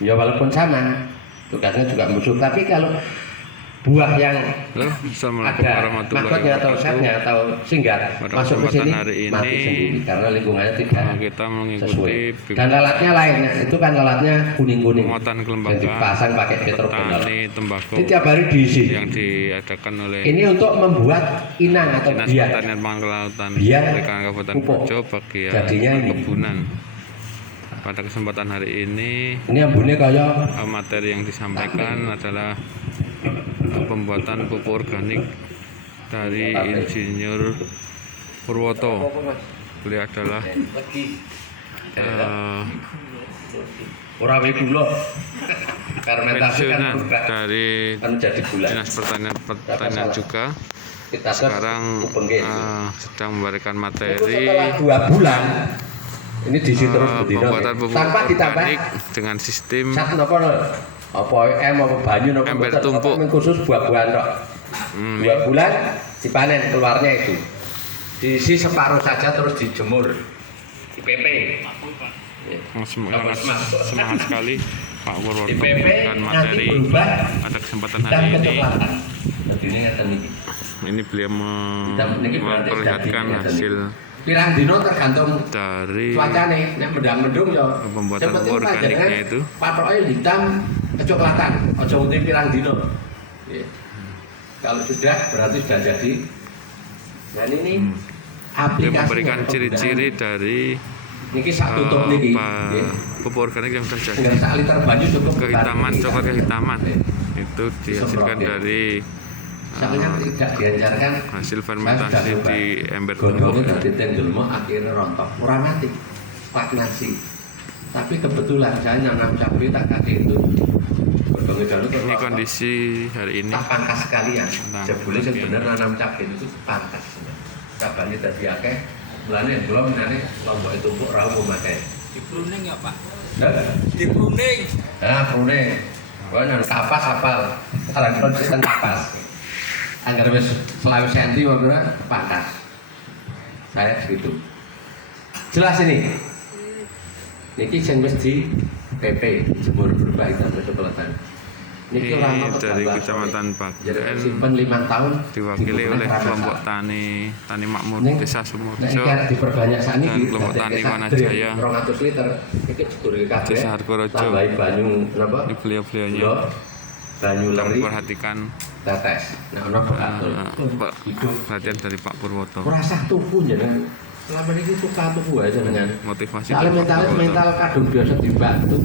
Ya walaupun sama, tugasnya juga busuk. Tapi kalau buah yang Assalamualaikum ada warahmatullahi mahkotnya atau wabarakatuh. setnya atau singkat Pada masuk ke kesempatan sini hari ini, mati sendiri karena lingkungannya tidak kita mengikuti sesuai. Dan lalatnya lainnya itu kan lalatnya kuning-kuning penguatan yang kelembagaan dipasang pakai petrobenol. petani tembakau Ini tiap hari diisi. yang diadakan oleh Ini untuk membuat inang atau Dinas biak. Pertanian Pangan Kelautan Biak Perikanan Kabupaten pupuk. Bojo bagian Jadinya ini. perkebunan. Pada kesempatan hari ini, Ini ambune kayak materi yang disampaikan adalah pembuatan pupuk organik dari Insinyur Purwoto. Beliau adalah ora wae gula. Fermentasi kan pensiunan bergerak dari kan jadi gula. Dinas Pertanian juga. Kita Sekarang sedang memberikan itu materi setelah 2 bulan ini diisi terus bedino pembuatan pupuk tanpa ditambah organik dengan sistem sat napa apa apa banyu napa ember mboten, tumpuk. apa khusus buah-buahan tok. 2 bulan dipanen keluarnya itu. Diisi separuh saja terus dijemur. Di PP. semangat sekali Pak Purwoto Di PP memberikan nanti materi berubah pada kesempatan dan hari ini. kecoklatan. Jadi ini ngeten iki. Ini beliau memperlihatkan hasil Pirang dino tergantung dari cuacane, nek mendang-mendung ya pembuatan seperti pupuk organiknya itu. Patoknya hitam kecoklatan, aja ngerti pirang dino. Iya. Kalau sudah berarti sudah jadi. Dan ini Dia aplikasi memberikan ciri-ciri dari niki sak tutup niki. pupuk organik yang sudah jadi. Dengan sak liter banyu cukup Kehitaman, coklat kehitaman itu dihasilkan Disemprot, ya. dari Soalnya tidak diajarkan hasil fermentasi di ember godongnya tumpuk. dari tenggelmo akhirnya rontok, kurang mati, stagnasi. Tapi kebetulan saya nanam cabai tak kasih itu godongnya dulu Ini kondisi hari ini. tak pangkas sekalian. Nah, Jebule sing oke. bener nanam cabai itu pangkas. Cabainya tadi akeh, mulane kula menane lombok itu tumpuk ra mau pakai. Di pruning ya Pak? Di Pruning. pruning. Wah nang kapas apal. Sekarang konsisten kapas. Anggar wis 20 cm wae pangkas. Saya gitu. Jelas ini. Niki sing wis di PP jemur berubah hitam kecoklatan. Niki Ini lama dari ketambahan. Kecamatan Jadi Bagden, simpen 5 tahun diwakili dibuka oleh rasa kelompok sak. tani makmur Ning, Desa Nek Sumurjo, iki arep diperbanyak sakniki dan kelompok tani Wanajaya 200 liter iki sedulur kabeh. Desa Hargorojo. Tambahi banyu napa? Ini beliau-beliaunya Gula, banyu sedang leri, memperhatikan tetes. Nah ono bekatul. perhatian dari Pak Purwoto. Ora sah tuku jenengan. Selama ini suka tuku aja jenengan. Motivasi Soalnya dari Pak Purwoto. mental kadung biasa dibantu.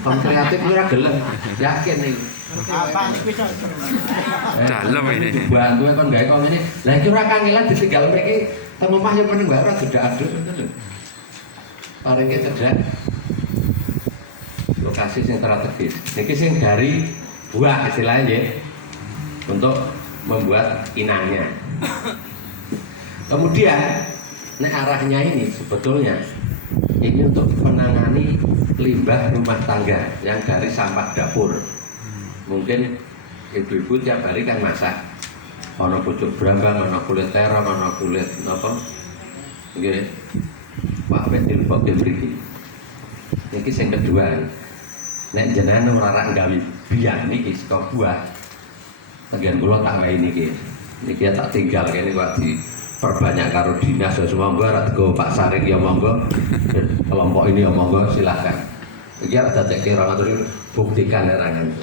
Kon kreatif ora gelem. Yakin iki. Apa ini bisa? Dalam ini. Bantu kon gawe kok ngene. Lah iki ora kangelan ditinggal mriki teng omah yo meneng wae ora jedak-adus ngoten lho. Paringe cedhak. Lokasi sing strategis. Niki sing dari buah istilahnya nggih. Untuk membuat inangnya. Kemudian nek arahnya ini sebetulnya ini untuk menangani limbah rumah tangga yang dari sampah dapur. Mungkin ibu-ibu tiap hari kan masak, ono pucuk brambang, ono kulit terong, ono kulit apa, nggih, wawit dilebokke mriki. Niki sing kedua, nek jenengan ora rak gawe biang niki saka buah, bagian kula tak wae niki, niki tak tinggal kene kok diperbanyak karo dinas ya monggo, ora digo Pak Saring ya monggo, kelompok ini ya monggo silahkan. Iki arep dadekke 200 buktikan nek ra ngono.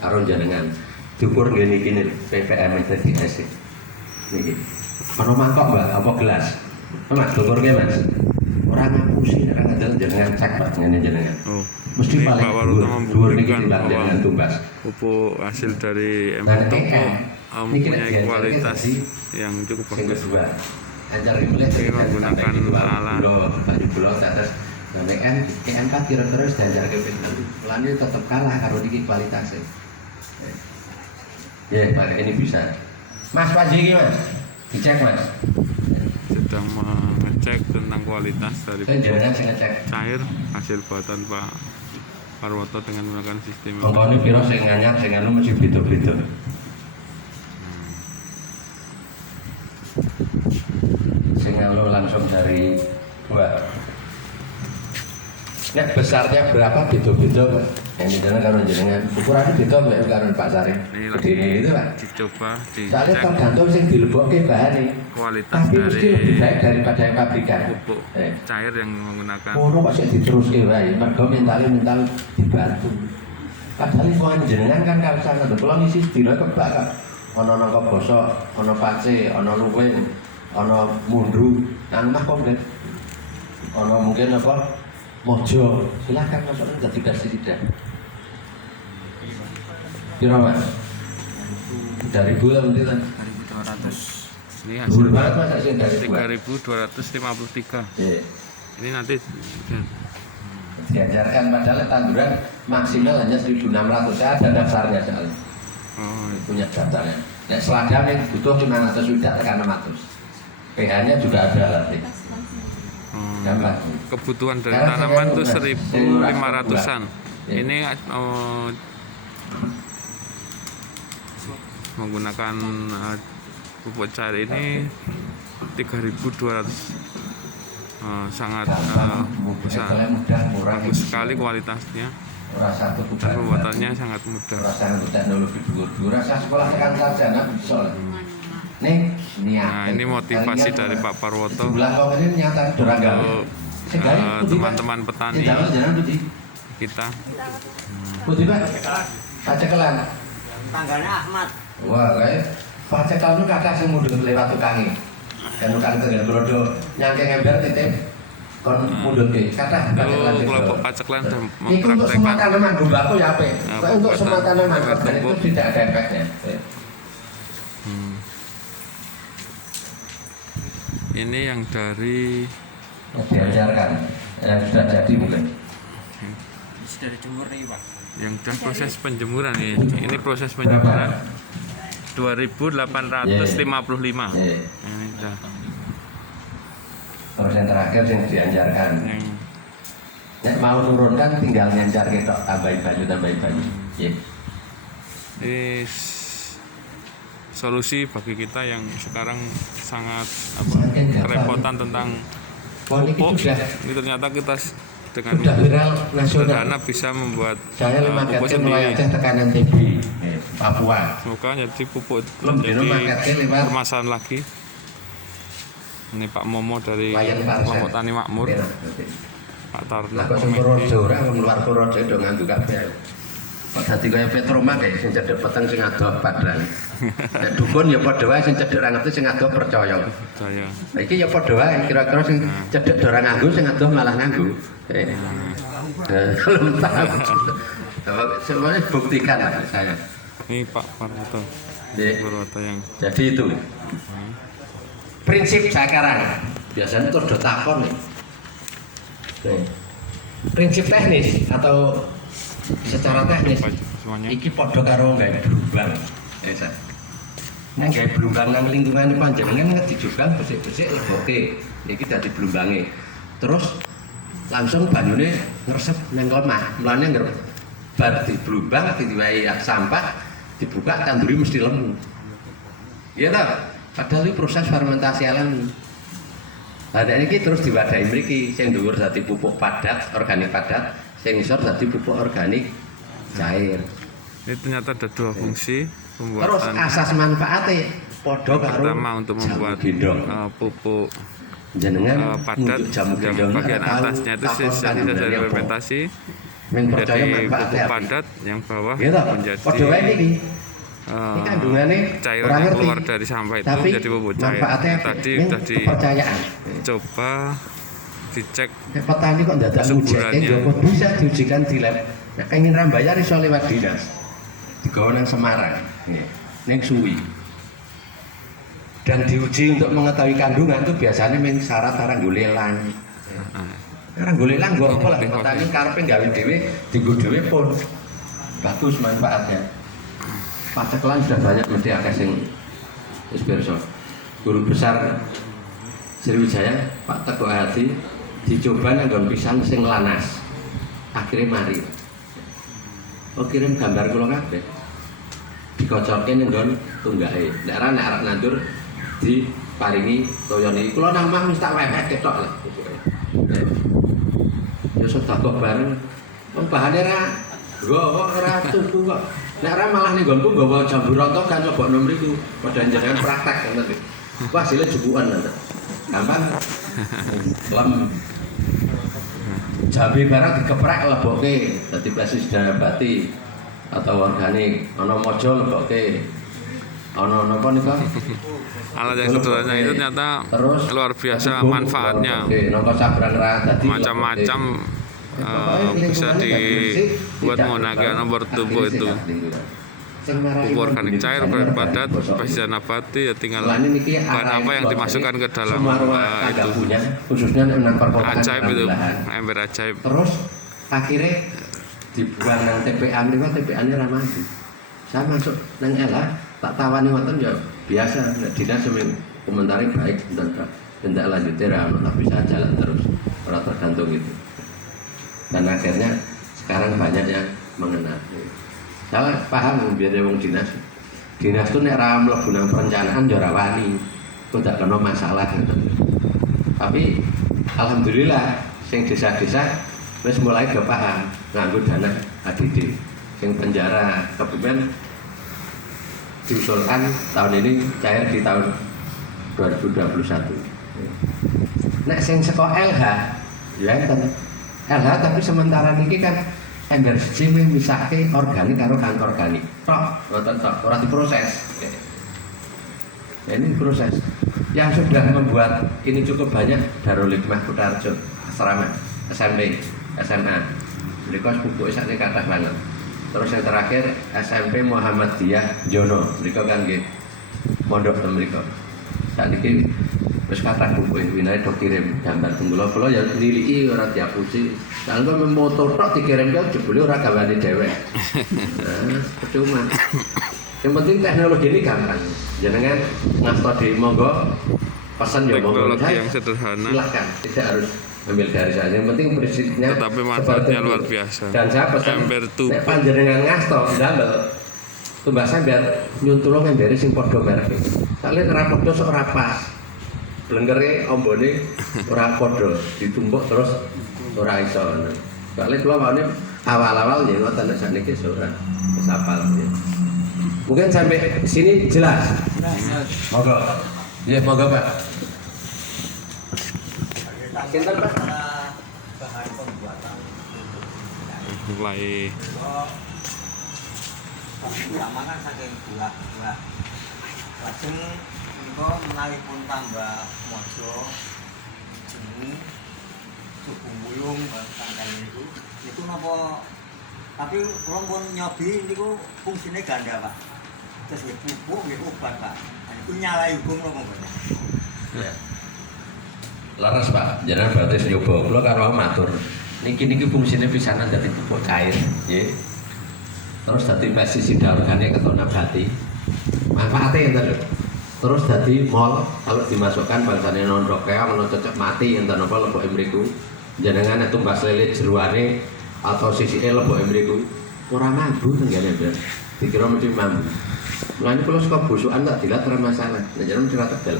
Karo jenengan diukur ngene iki PPM dadi esik. Niki. Ono mangkok Mbak, apa gelas? Mas, diukurke Mas. Ora ngapusi nek ngandel jenengan cek Pak ngene jenengan. Oh, Mesti ini paling Pak Purwoto dhuwur niki memberikan timbang bahwa jenengan tumbas. pupuk hasil dari Dan ember tumpuk niki mempunyai nek kualitas jadi yang cukup sing bagus. kedua. Anjar milih Ini menggunakan alat gula tetes. Nah, MK kira-kira wis diajarke wis nanti. Lan ini tetep kalah karo niki kualitasnya. Ya, pakai ini bisa. Mas Panji ini Mas, dicek Mas. Sedang mengecek tentang kualitas dari Saya jangan saya ngecek. cair hasil buatan Pak Purwoto dengan menggunakan sistem Kalau ini piro sing nganyar, sing anu mesti beda-beda. Sing anu langsung dari buah. Nek besarnya berapa beda-beda Pak. Yang jenengan karo jenengan ukurannya beda Pak karo Pak Sari. Ini Gede lagi gitu Pak. dicoba Soalnya dicek tergantung sing dilebokke bahannya. kualitas Tapi mesti lebih dari baik daripada yang pabrikan. pupuk cair yang menggunakan Ono kok sik diteruske wae, mergo mental dibantu. Padahal lingkungan jenengan kan kawasan lho, kula ngisi sedina kebak kok. Ana nangka basa, ana pace, ana luwing, ana mundu, nang omah kok nggih. Ana mungkin apa? Mojo. Silakan masuk dadi persida. Kira Mas? Dari bulan nanti kan 1.200. ini Dulu hasil banget Mas hasil dari bulan. 3.253. Iya. Ini nanti Diajarkan padahal tanduran maksimal hanya 1.600. Saya ada daftarnya soalnya. oh, Punya daftarnya. Nek selada yang butuh 500 sudah tekan 600. PH-nya juga ada nanti. Gampang. kebutuhan dari Sekarang tanaman saya itu lupa. 1.500-an. Iya. Ini menggunakan pupuk cair ini 3.200. Sangat besar, mudah, murah, bagus sekali kualitasnya rasa dan pembuatannya sangat mudah. rasa teknologi dhuwur rasa sekolah tekan sarjana bisa lah. Nih, Nah, ini motivasi dari Pak Parwoto Sebelah kau ini nyata dorang untuk teman-teman petani kita. Putih Pak, pacekelan. Tangganya Ahmad. Wah, kayak pacekelan itu kata sing mudhun lewat tukangi. Dan tukang tengah brodo nyangke ngember titip kon mudhun ke kata pacekelan. Lalu kelompok paceklan sudah Itu untuk semua mempraktekkan tanaman gembako ya apa? Nah, Untuk semua tanaman pembuatan dan itu tumpuk. tidak ada efeknya. ini yang dari Diajarkan yang sudah jadi mungkin. Sudah dijemur nih Pak. yang sudah proses penjemuran ini proses penjemuran 2.855. Iya. Ini sudah Terus yang terakhir yang diajarkan. yang Nek mau turunkan tinggal nyancar ketok tambahin banyu. Iya. ini solusi bagi kita yang sekarang sangat Makin gampang. kerepotan tentang Oh, ini pupuk. sudah Ini ternyata kita dengan sudah viral nasional. sederhana bisa membuat Saya lima pupuk kecil mulai sendiri. Aceh tekanan TB Papua. Semoga jadi pupuk Belum dino menjadi marketnya lewat permasalahan lagi. Ini Pak Momo dari Wayan Parsel. kelompok Tani Makmur, Iya, Pak Lah Tarno kok sing Purworejo ora wong luar Purworejo do nganggo kabeh. Kok dadi kaya Petroma kae sing cedhek peteng sing adoh padahal. Nek dukun ya padha wae sing cedhek ora ngerti sing adoh percaya. saya. Nah, iki ya padha wae kira-kira sing cedhek ora nganggo sing adoh malah nganggo. Belum tahu. Semuanya buktikan lah saya. Ini Pak Parwoto, Jadi, Parwoto yang jadi itu prinsip sekarang biasanya itu udah takon nih. Nih. Prinsip teknis atau secara teknis semuanya. iki padha karo gawe blumbang. Esa. Nek gawe blumbang nang lingkungan panjenengan dijubang bersih-bersih leboke. Iki dadi blumbange. Terus langsung banyune ngresep nang lemah. Mulane ngrep bar di blumbang diwehi sampah dibuka tanduri mesti lemu. Iya ta? Padahal ini proses fermentasi alami. Nah, ini terus diwadahi mriki sing dhuwur dadi pupuk padat, organik padat, sing ngisor dadi pupuk organik cair. Ini ternyata ada dua fungsi Terus pembuatan. asas manfaatnya padha karo Pertama untuk membuat jamu gendong. pupuk Jenengan padat untuk jamu yang gendong bagian tahu atasnya itu takon sisa kandungannya dari apa? fermentasi Yang percaya menjadi manfaatnya pupuk apa? padat yang bawah Iya toh? menjadi Padha wae niki. eh, Ini kandungannya cairan orang yang ngerti. keluar dari sampah itu Tapi menjadi pupuk cair. manfaatnya apa? Tadi Ini sudah kepercayaan. dicoba dicek Nek petani kok dadak Kesuburannya. mujeke Joko bisa diujikan di lab. Nek pengen rambayar iso lewat dinas. Digawa nang Semarang. Nggih. Ning suwi. Dan diuji untuk mengetahui kandungan itu biasanya men syarat arang golelang. Arang golelang gua apa lah petani karepe gawe dhewe, dienggo dhewe pun bagus manfaatnya. Paceklan sudah banyak mesti akeh sing wis pirsa. Guru besar Sriwijaya Pak Teguh Hadi dicoba nanggon pisang sing lanas. Akhirnya mari. Oh kirim gambar kula kabeh. Dikocokke nanggon tunggake. Nek ora nek arep nandur diparingi toya niki. Kula nang mah wis tak wewek ketok lah. ya sedekah bareng. Wong bahane ra ora tuku kok. Nek ra malah ning nggonku nggawa jambu rontok kan lebokno mriku. Padha jenengan praktek ngoten. Wah, hasilnya jebukan nanti. Gampang. Lem. Jambi barang dikeprek lebokke dadi pestisida nabati atau organik. Ana mojo lebokke. Ana napa nika? Alat yang sederhana itu ternyata Terus luar biasa manfaatnya. Nongko sabran ra dadi Macam-macam bisa dibuat menggunakan nomor tubuh itu. Pupuk organik cair, berat padat, pestisida nabati, ya tinggal bahan apa yang dimasukkan ke dalam itu. Khususnya nang perkotaan. Ajaib itu, ember ajaib. Terus akhirnya dibuang nang TPA mriku, TPA-ne ra maju. Saya masuk nang LH, tak tawani ngoten ya biasa, nek dinas semen komentari baik tindak lanjutnya ra ono, tapi saya jalan terus, ora tergantung itu. Dan akhirnya sekarang banyak yang mengenal. Saya paham biar wong dinas. Dinas itu nek ra mlebu nang perencanaan ya ora wani. Kok tak kena masalah gitu. Tapi alhamdulillah sing desa-desa wis mulai do paham nganggo dana ADD. Sing penjara Kebumen diusulkan tahun ini cair di tahun 2021. Nek sing saka LH ya enten. LH tapi sementara niki kan ember siji misahke organik karo anorganik. Tok, ngoten tok, ora diproses. Ya, ini proses. Yang sudah membuat ini cukup banyak Darul Hikmah Kutarjo, asrama, SMP, SMA. Mereka pupuknya saat ini kathah banget. Terus yang terakhir SMP Muhammadiyah Jono, mereka kan nggih mondok ten mriku. Saat ini wis kathah pupuk winane do kirim gambar tunggulo kula ya niliki ora diapusi. Kalau memoto tok dikirim ke jebule ora gawane dhewek. Nah, percuma. Yang penting teknologi ini gampang. Jenengan ngasto di monggo pesan ya monggo. Teknologi yang sederhana. Silakan, tidak harus ambil dari saya. Yang penting prinsipnya Tetapi manfaatnya luar biasa. Dan saya pesan Ember tubuh. nek panjenengan ngasto ndamel tumbasan biar nyuntulong embere sing padha merek. Sakle ora padha sok ora pas. Blengkere ombone ora padha, ditumbuk terus ora iso. Sakle kula mawon awal-awal ya ngoten nek sakniki ora wis hafal. Mungkin sampai sini jelas. Monggo. Nggih, monggo, Pak. Sinten, Pak? Bahan pembuatan. Mulai Keamanan saking buah. Lajeng menika menawi pun tambah mojo jeneng suku mulung tanggal itu napa tapi kula pun nyobi niku fungsine ganda, Pak. Terus nggih pupuk nggih obat, Pak. Niku nyalahi hukum napa mboten? Ya. Laras, Pak. Jenengan berarti nyoba. Kula karo matur. Niki fungsine pisanan dadi pupuk cair, nggih. Terus dadi pestisida organik atau nabati. Manfaatnya enten lho. Terus dadi mol kalau dimasukkan bangsane nondok keong ono cocok mati enten apa leboke mriku. Jenengan nek tumbas lele jeruane atau sisike leboke mriku ora mambu tenggene ben. Dikira mesti mambu. Mulane kula suka bosokan tak dilat ora masalah. Nek jenengan mesti tegal.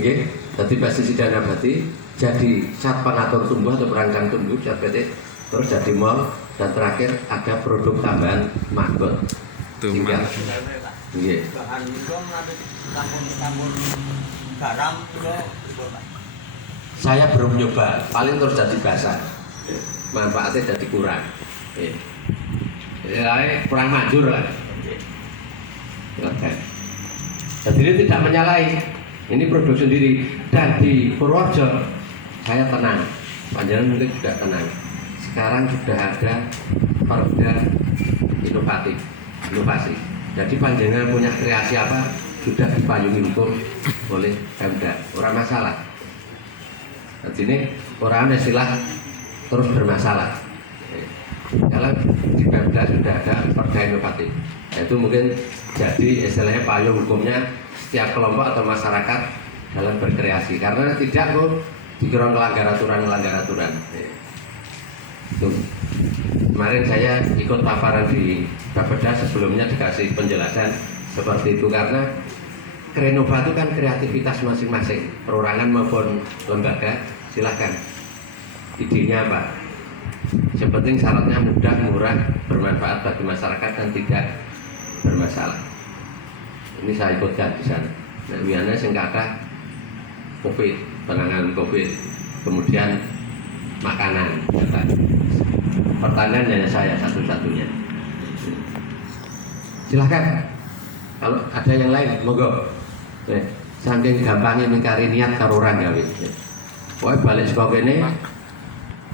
Nggih, dadi pestisida nabati jadi zat pengatur tumbuh atau perangsang tumbuh seperti terus jadi mol dan terakhir ada produk tambahan maggot. tumbang. Nggih. Bahan niku menawi campur garam niku Pak. Saya belum nyoba, paling terus jadi basah. Manfaatnya jadi kurang. Ya, kurang manjur lah. Oke. Jadi ini tidak menyalahi. Ini produk sendiri. Dan di Purworejo saya tenang. Panjenengan mungkin juga tenang. Sekarang sudah ada perda inovasi. Jadi panjenengan punya kreasi apa sudah dipayungi hukum oleh Pemda. Orang masalah. Jadi ini orang istilah terus bermasalah. Kalau di Pemda sudah ada perda inovatif. Itu mungkin jadi istilahnya payung hukumnya setiap kelompok atau masyarakat dalam berkreasi. Karena tidak kok dikira melanggar aturan. Tuh. Kemarin saya ikut paparan di Bapeda, sebelumnya dikasih penjelasan seperti itu karena Krenova itu kan kreativitas masing-masing, perorangan maupun lembaga, silahkan. idenya apa? Yang penting syaratnya mudah, murah, bermanfaat bagi masyarakat dan tidak bermasalah. Ini saya ikutkan di sana. Nah, wiana sing kathah COVID, penanganan COVID, kemudian makanan. Pertanyaan hanya saya satu-satunya. Silahkan. Kalau ada yang lain, monggo. Saking gampangnya mengkari niat karo orang gawe. Pokoknya balik sekolah kene,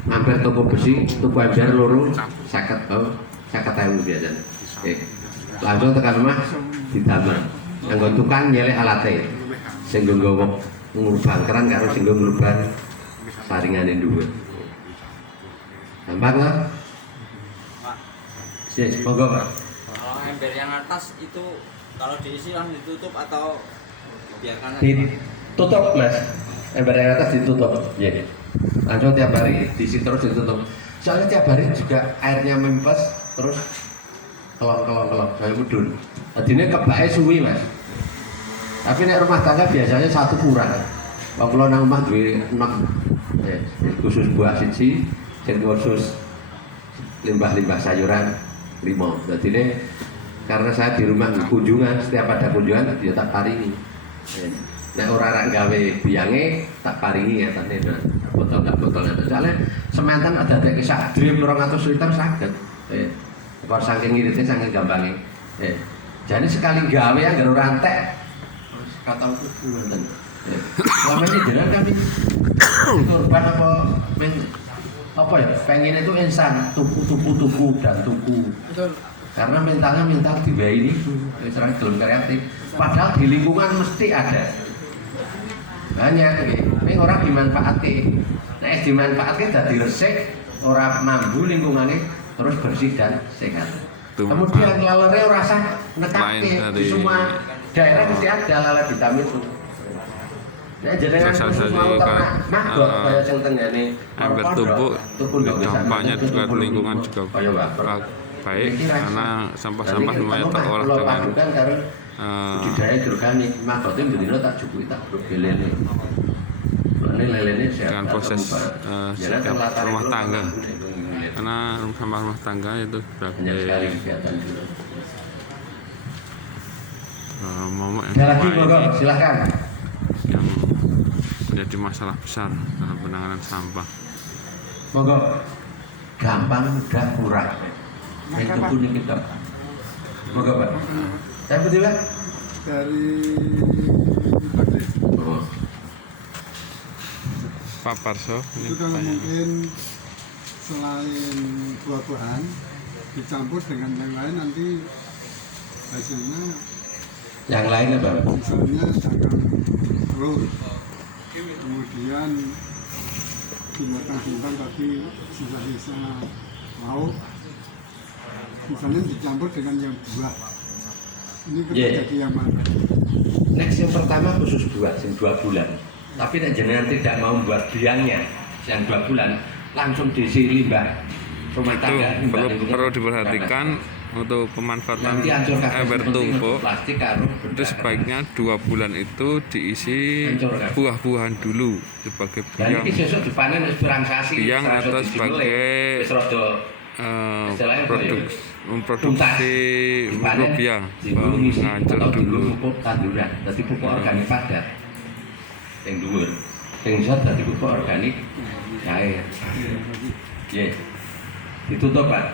mampir toko besi, tuku ember loro, 50.000 biasa. Langsung tekan rumah didamel. Nganggo tukang nyelek alate. Sing nggawa ngubang keran karo sing ngubang saringane dhuwur. Gampang lah. Yes, monggo Pak. Kalau ember yang atas itu kalau diisi langsung ditutup atau biarkan aja? Ditutup Mas. Ember yang atas ditutup. Iya. Langsung tiap hari diisi terus ditutup. Soalnya tiap hari juga airnya mempes terus kelong saya mudun. Tadinya kebake suwi Mas. Tapi nek rumah tangga biasanya satu kurang. Wong kula nang omah duwe 6 khusus buah siji, sing khusus limbah-limbah sayuran 5. Jadi ini karena saya di rumah kunjungan, setiap ada kunjungan dia tak paringi. Nek ora rak gawe biyange tak paringi ya tane botol itu. Soalnya semantan ada tek sak drim 200 liter saged. Kok saking iritnya saking gampangnya. Jadi sekali gawe anggar ora entek kata itu ngoten. Selama ini jalan kami korban apa ya pengen itu instan tuku dan tuku. Betul. Karena mentalnya mental dibawa ini serang belum kreatif. Padahal di lingkungan mesti ada banyak. Ini orang dimanfaati. Nah dimanfaatkan jadi resik orang mampu lingkungannya terus bersih dan sehat. Kemudian lalernya rasa nekake di semua daerah mesti ada laler vitamin. Nah, jenengan mau ternak maggot kaya sing tengene ember tumpuk, dampaknya juga lingkungan juga baik karena sampah-sampah lumayan terolah dengan budidaya hidroponik. Maggotnya bendino tak cukupi tak lelene. Lelene dengan proses setiap rumah tangga. Karena sampah rumah tangga itu sebagai momok yang baik, silahkan. yang menjadi masalah besar dalam penanganan sampah. Monggo, gampang, mudah, murah. Yang tuku nih kita. Monggo Pak. Saya putih Pak. Dari Bakri. Oh. Pak Parso, ini Itu kalau pertanyaan. mungkin selain buah-buahan dicampur dengan yang lain nanti hasilnya Yang lain apa? misalnya dagang telur, kemudian binatang-binatang tapi sisa-sisa lauk misalnya dicampur dengan yang buah ini jadi yang mana? Next yang pertama khusus buat yang 2 bulan. Tapi nek jenengan tidak mau buat biangnya yang 2 bulan langsung diisi limbah rumah tangga. Perlu diperhatikan untuk pemanfaatan ember tumpuk itu sebaiknya 2 bulan itu diisi buah-buahan dulu sebagai biang atau sebagai memproduksi mikrobia menghancur dulu. Pupuk tanduran, jadi pupuk organik padat yang dhuwur. Yang iso dadi pupuk organik cair. Nggih. Ditutup Pak.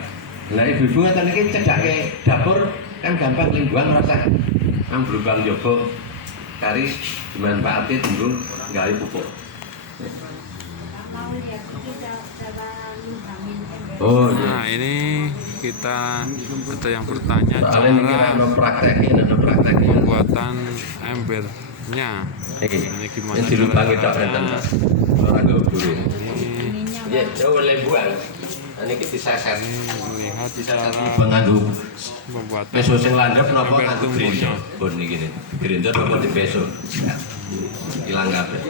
Lah ibu-ibu ngeten iki cedhake dapur kan gampang lingkungan rasa. Nang berubang jogo kari dimanfaatke dulu gawe pupuk. Oh, Nah ini kita ada yang bertanya cara pembuatan embernya. Ini gimana dilubangi tok enten caranya? Ora nggo buru. Ini Nggih, jauh lembuan. Niki diseset. melihat Diseset cara penganggo pembuatan peso sing landhep napa ember nganggo tumpuknya. gerinda. Bon niki nih. Gerinda napa di peso. Ilang kabeh.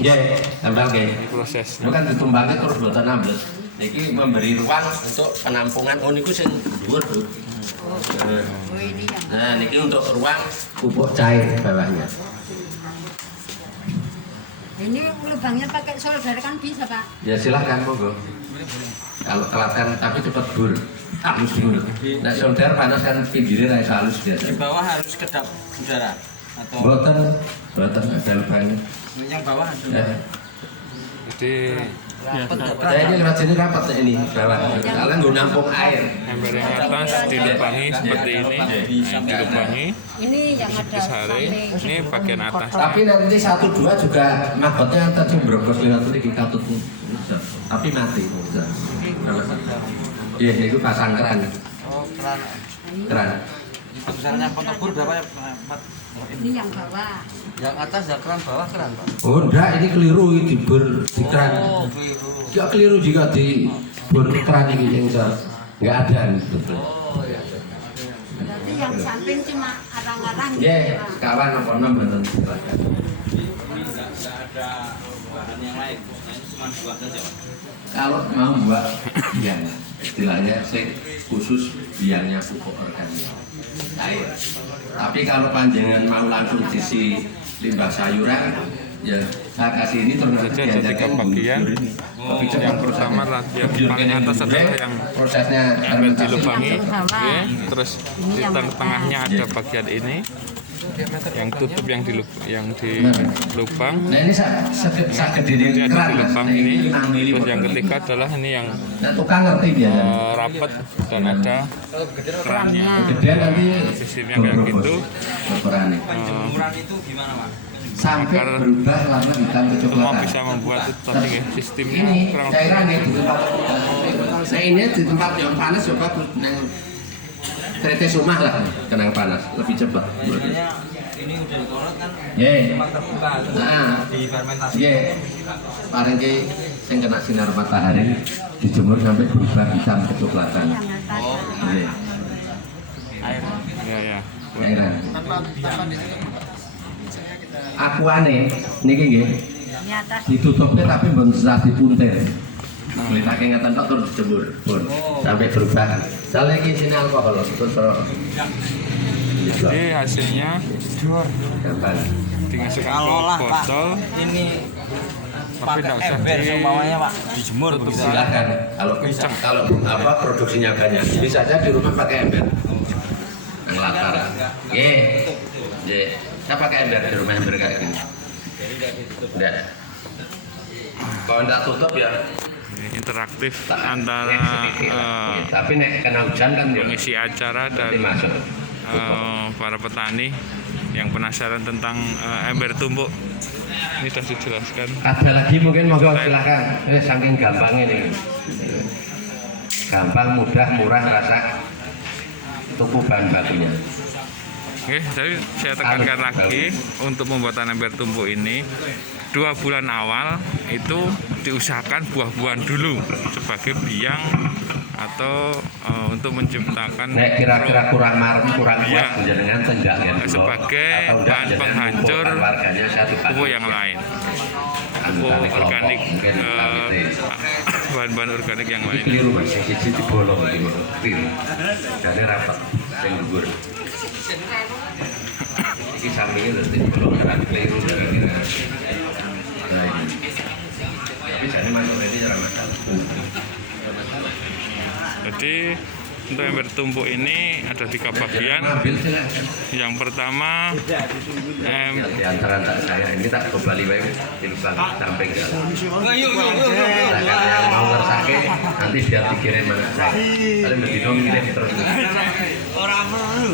Nggih, tambah nggih. Ini prosesnya. Bukan ditumbangke terus mboten ambles. Niki memberi ruang untuk penampungan. Oh niku sing dhuwur, Bu. Nah, niki untuk ruang pupuk cair bawahnya. Ini lubangnya pakai solder kan bisa Pak? Ya silahkan monggo. Kalau telaten tapi cepat bur, halus bur. Nah solder panas kan pinggirnya rasa halus biasa. Di bawah harus kedap udara atau Boten ada lubangnya. yang bawah harus Ya. Jadi Saya ini lewat sini rapat ini bawah. Kalian gue nampung air. ember yang atas dilubangi seperti ini. Nah, dilubangi Ini yang ada disaring. Ini bagian atas. Tapi nanti 1-2 juga magotnya tadi brokos lewat ini katutnya. Tapi mati. Iya, itu pasang keran. oh keran. Keran. Besarnya kontobur berapa ya? Ini yang bawah. Yang atas ya keran, bawah keran Pak. Oh enggak, ini keliru ini dibur di keran. Oh keliru. Enggak keliru jika di bor keran ini yang enggak ada betul. Oh iya. Berarti yang samping cuma arang-arang gitu Ya, Pak. kawan apa betul silakan. Ini nggak ada bahan yang lain. Nah ini cuma dua saja Pak. Kalau mau buat biang, istilahnya sing khusus biangnya pupuk organik. Tapi kalau panjangan mau langsung isi limbah sayuran, ya saya kasih ini terus Jadi ada 3 bagian. Yang pertama yang paling atas adalah yang prosesnya ember dilubangi, Yang bawah. ya. Terus di tengahnya ada bagian ini, yang tutup yang di lubang. Nah ini sakit di Ini ada keran di mas. lubang ini. Terus yang ketiga adalah ini yang Nah tukang ngerti dia. rapat dan ada kerannya. Kemudian nanti Sistemnya kayak gitu. berperan Penjemuran itu gimana Pak? sampai Agar berubah warna hitam Semua kecoklatan. bisa membuat itu tadi ya, sistemnya Ini kurang cairannya di tempat. Nah ini di tempat yang panas coba nang tretes rumah lah kena panas lebih cepat. Biasanya ini udah dikorot kan Ye. tempat terbuka Nah, difermentasi. ye. Paling ke yang kena sinar matahari dijemur sampai berubah hitam kecoklatan. Yang atas. Oh, Ye. air. ya ya. Cairan. Akuane niki nggih Ini atas. ditutupnya tapi mbon serat dipuntir. Mlitake ngaten tok terus dijemur pun sampai berubah. Soalnya iki sini alkohol terus Jadi hasilnya gampang. dimasukkan Kalau ke lah Pak, botol. ini Tapi nggak usah ember di- semuanya Pak, dijemur tutup begitu. Silakan kalau apa produksinya banyak bisa aja di rumah pakai ember. Yang latar. Ye. Ye. Saya pakai ember di rumah ember kayak gini. Enggak. Kalau enggak tutup ya Interaktif tak antara sedikit lah. Tapi nek kena hujan kan ya pengisi acara dan nanti masuk. para petani yang penasaran tentang ember tumbuk. Ini sudah dijelaskan. Ada lagi mungkin monggo silakan. Saking gampangnya nih. Gampang, mudah, murah, rasa. Tuku bahan bakunya. Oke, jadi saya tekankan lagi untuk pembuatan ember tumbuk ini 2 bulan awal itu diusahakan buah-buahan dulu sebagai biang atau untuk menciptakan Nek kira-kira kurang marem, kurang Iya. kuat jenengan tenjak ya. sebagai Atau enggak, bahan jenengan penghancur mengumpulkan warganya satu pupuk yang lain, pupuk organik, bahan-bahan organik yang Ini lain. keliru mas, yang siji dibolong gitu. Keliru. Jadi rapat, yang gugur. Ini sampingnya terus dibolong, kan keliru kira-kira. Nah ini. Tapi jadi masuk ini jarang masalah. Jadi untuk ember tumbuk ini ada 3 bagian. Ambil silakan. Yang pertama Di antara saya ini tak kembali wae di lubang samping ya. Yuk. Silakan yang mau ngersake nanti biar dikirim anak saya. Kalian berdino ngirim terus. Orang perlu.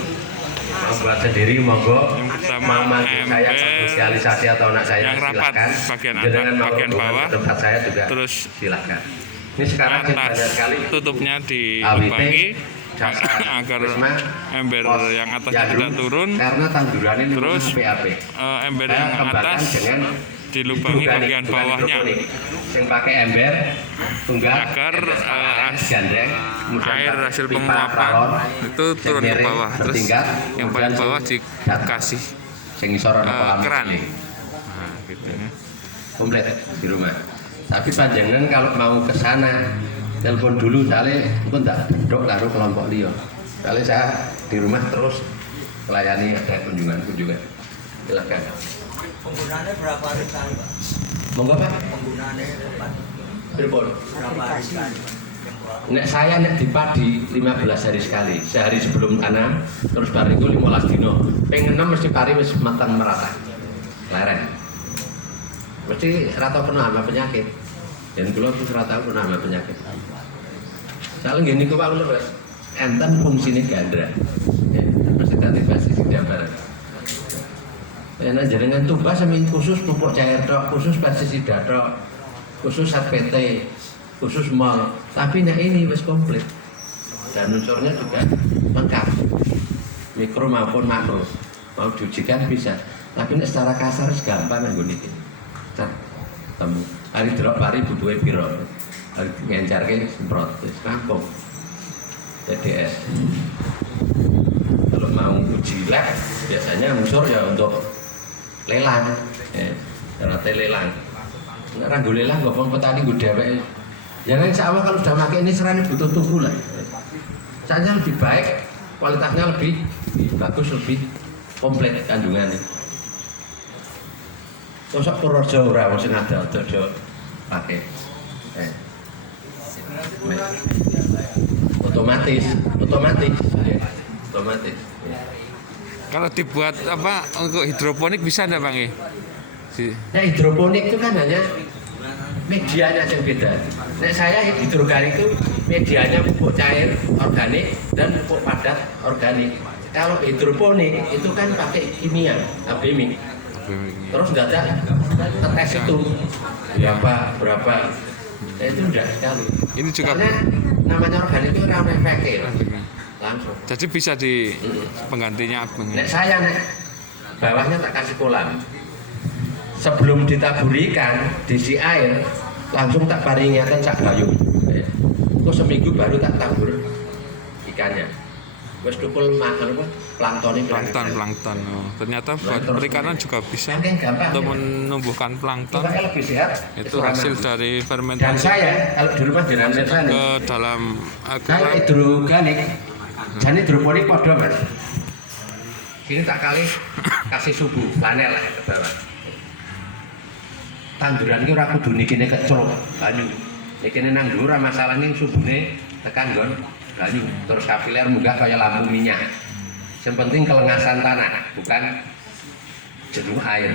Mau buat sendiri monggo. Yang pertama, Mau bantu saya ember sosialisasi atau anak saya yang rapat, silakan. bagian atas, Jangan mau bagian hubungan bawah. ke tempat saya juga Terus silakan. Ini sekarang yang atas banyak sekali tutupnya AWT, dilubangi jasa agar Risma, ember pos yang atasnya Yadrum, tidak turun. karena tanduran ini Terus, PAP. Ember Saya yang kembangkan atas dengan dilubangi hidroponik, bagian bukan bawahnya hidroponik. Yang pakai ember tunggal agar gandeng, kemudian air pakai hasil pipa penguapan pralon, itu turun ke miring, bawah. Terus bertingkat, yang paling kemudian bawah sing dikasih sing ngisor ana kolam keran. ini. Nah, gitu ya. Komplit di rumah. Tapi panjangan kalau mau ke sana telepon dulu soalnya aku tak dendok karo kelompok liya. Soalnya saya di rumah terus melayani ada kunjungan. Silakan. Penggunaannya berapa hari sekali Pak? Monggo Pak. penggunaannya tepat Pripun? berapa hari sekali Mas? Nek saya nek dipadi 15 hari sekali, sehari sebelum tanam, terus bariku 15 dino. Ping 6 mesti pari wis matang merata. Leren. Mesti rata kena hama penyakit. Dan kula wis rata kena hama penyakit. Soalnya ngene niku Pak kula Mas, enten fungsine gandra. Ya, mesti dadi pestisida bareng. Nek jenengan tumbas semi khusus pupuk cair tok, khusus pestisida tok, khusus HPT, khusus mol, tapi nek ini wis komplit dan unsurnya juga lengkap, mikro maupun makro, mau diujikan bisa, tapi nek secara kasar gampang nganggo niki. Temu, hari drop hari butuhe piro, hari ngencarke semprot, wis rampung. TDS. Kalau mau uji lab, biasanya unsur ya untuk lelang, rata lelang. Nek ra nggo lelang kok petani nggo dheweke. Ya kan insya Allah kalau sudah pakai ini serani butuh tunggu lah. Soalnya lebih baik, kualitasnya lebih bagus, lebih komplit kandungannya. Sosok Purworejo ora sing ada ojo pakai. Otomatis. Kalau dibuat apa untuk hidroponik bisa enggak Bang? Nah hidroponik itu kan hanya medianya yang beda. Nek saya hidroponik itu medianya pupuk cair organik dan pupuk padat organik. Kalau hidroponik itu kan pakai kimia, abimik. Terus nggak ada tes itu berapa. Ya, itu enggak sekali. Ini juga karena namanya organik itu ramai efeknya langsung. Jadi bisa di penggantinya Bang. Nek saya bawahnya tak kasih kolam. Sebelum ditaburi ikan, diisi air, langsung tak paringatan sak gayung. Itu seminggu baru tak tabur ikannya. Wes tukul makan apa? Plankton. Oh, ternyata buat perikanan juga bisa untuk menumbuhkan plankton. Lebih sehat. Itu hasil dari Dan fermentasi saya kalau di rumah jenengan ke dalam saya hidroganik, jadi hidroponik podo Mas. Sini tak kali kasih subuh panel lah ke bawah. Tanduran ki ora kudu nikine kecruk banyu. Nikine nang dhuwur masalah ning subune tekan nggon banyu terus kapiler munggah kaya lampu minyak. Yang penting kelengasan tanah, bukan jenuh air.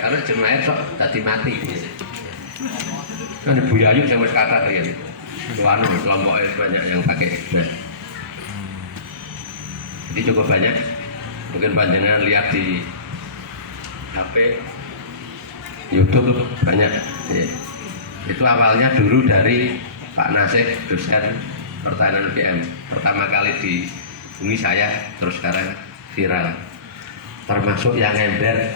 Kalau jenuh air sok dadi mati. Kan Bu Yayu sing wis kathah ya. Anu kelompoknya banyak yang pakai hibah. Jadi cukup banyak. Mungkin panjenengan lihat di HP, YouTube banyak. Ya. Itu awalnya dulu dari Pak Nasih, dosen pertanian UGM. Pertama kali dihubungi saya, terus sekarang viral. Termasuk yang ember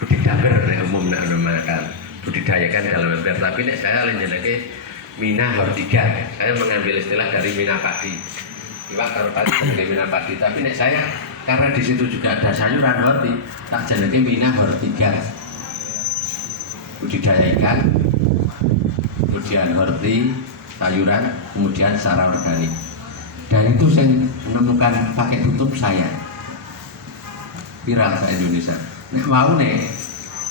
budidayer umum nak namakan budidayakan dalam ember. Tapi nek saya lenjenake Mina Hortiga. Saya mengambil istilah dari Mina Padi. Iwak karo padi dari Mina Padi. Tapi nek saya karena di situ juga ada sayuran horti, tak jenenge Mina Hortiga. Budidaya ikan, kemudian horti, sayuran, kemudian secara organik. Dan itu saya menemukan pakai tutup saya. Viral se Indonesia. Nek mau nih,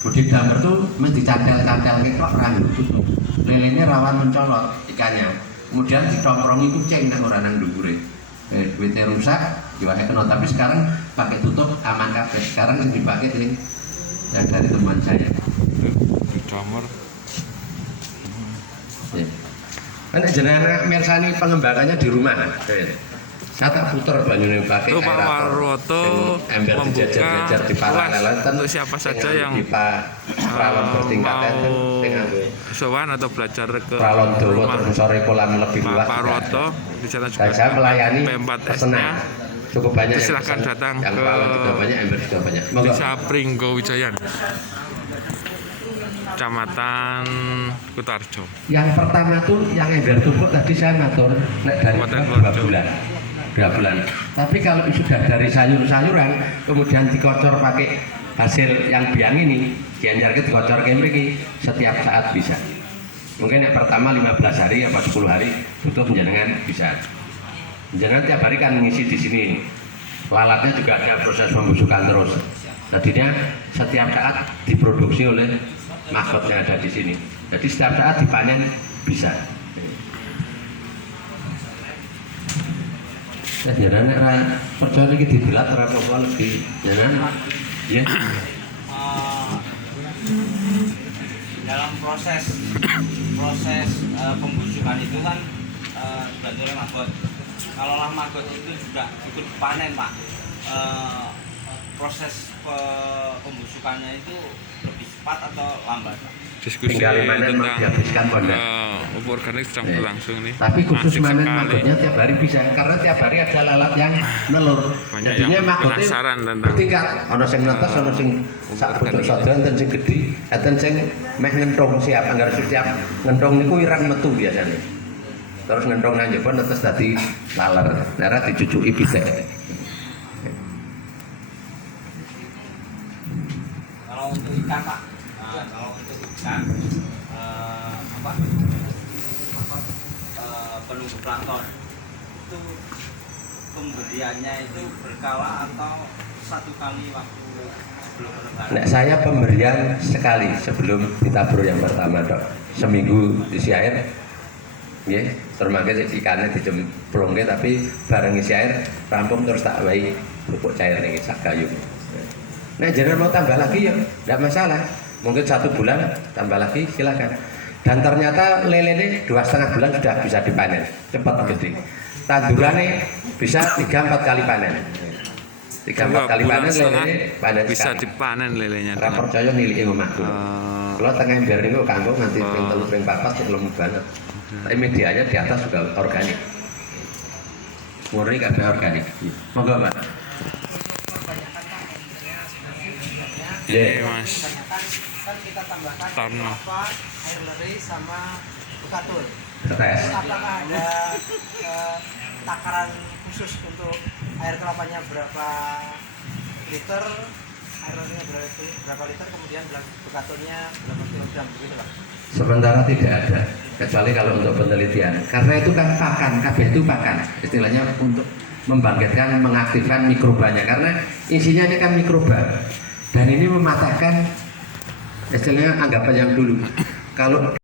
budidaya itu mesti cantel-cantel kok ranggo tutup. Lelenya rawan mencolot ikannya. Kemudian ditongkrongi kucing nek ora nang dhuwure. Duitnya rusak, diwae kena. Tapi sekarang pakai tutup aman kabeh. Sekarang yang dipakai ini yang dari teman saya. Camur. Kan jenengan mirsani pengembangannya di rumah. Saya tak puter banyune pakai Itu Pak Warwoto membuka kelas untuk siapa saja yang mau sowan atau belajar ke rumah Pak Warwoto. Di sana juga saya melayani P4S-nya. Cukup banyak. Silahkan datang yang ke juga banyak, ember juga banyak. Desa Pringgo Wijayan, Kecamatan Kutarjo. Yang pertama tuh yang ember tubuh tadi saya ngatur dari 2 bulan. Tapi kalau sudah dari sayur-sayuran kemudian dikocor pakai hasil yang biang ini, dianjarkan dikocor kayak begini setiap saat bisa. Mungkin yang pertama 15 hari atau 10 hari butuh penjenengan bisa. Penjenengan tiap hari kan ngisi di sini. Lalatnya juga ada proses pembusukan terus. Tadinya setiap saat diproduksi oleh magotnya ada di sini. Jadi setiap saat dipanen bisa. Nah, jangan percaya lagi dibilat apa lebih, jangan, ya. Dalam proses pembusukan itu kan sebetulnya maggot. Kalau lah maggot itu juga ikut panen Pak. Proses pembusukannya itu lebih cepat atau lambat Pak? Diskusi Tinggal panen mau dihabiskan, Pak, enggak? pupuk organik sedang Ya. berlangsung nih. Tapi khusus Asik manen sekali. magotnya tiap hari bisa, karena tiap hari ada lalat yang nelur. Banyak Jadinya yang magotnya penasaran tentang bertingkat. Ono sing netes, ono sing sak pucuk sada, enten sing gedhi, enten sing meh ngenthong siap, anggar siap ngenthong niku ireng metu biasanya. Terus ngenthong nang njaba netes dadi laler. Nara dicucuki pitik. Kalau untuk ikan Pak, kalau untuk ikan penunggu plankton itu pemberiannya itu berkala atau satu kali waktu sebelum penebaran? Nek saya pemberian sekali sebelum ditabur yang pertama dok, seminggu isi air, ya, termakai ikannya dicemplungke tapi bareng isi air rampung terus tak wae pupuk cair ning sak kayu. Nah jangan mau tambah lagi ya, tidak masalah. Mungkin 1 bulan tambah lagi silakan. Dan ternyata lele ini 2,5 bulan sudah bisa dipanen, cepat gede. Tandurannya bisa 3-4 kali panen. 3-4 kali panen lele panen bisa sekali. dipanen lelenya. Ora percaya niliki omahku. Kalau tengah ember niku kanggo nganti ping 3 ping 4 sebelum banget. Tapi medianya di atas juga organik. Murni kabeh organik. Monggo, Pak. Ini Mas Kan kita tambahkan Tarno. kelapa, air leri sama bukatul. Tes. Apakah ada takaran khusus untuk air kelapanya berapa liter, air lerinya berapa liter, kemudian bukatulnya berapa kilogram begitu Pak? Sementara tidak ada, kecuali kalau untuk penelitian. Karena itu kan pakan, kabeh itu pakan. Istilahnya untuk membangkitkan, mengaktifkan mikrobanya. Karena isinya ini kan mikroba. Dan ini mematahkan, istilahnya anggapan yang dulu. Kalau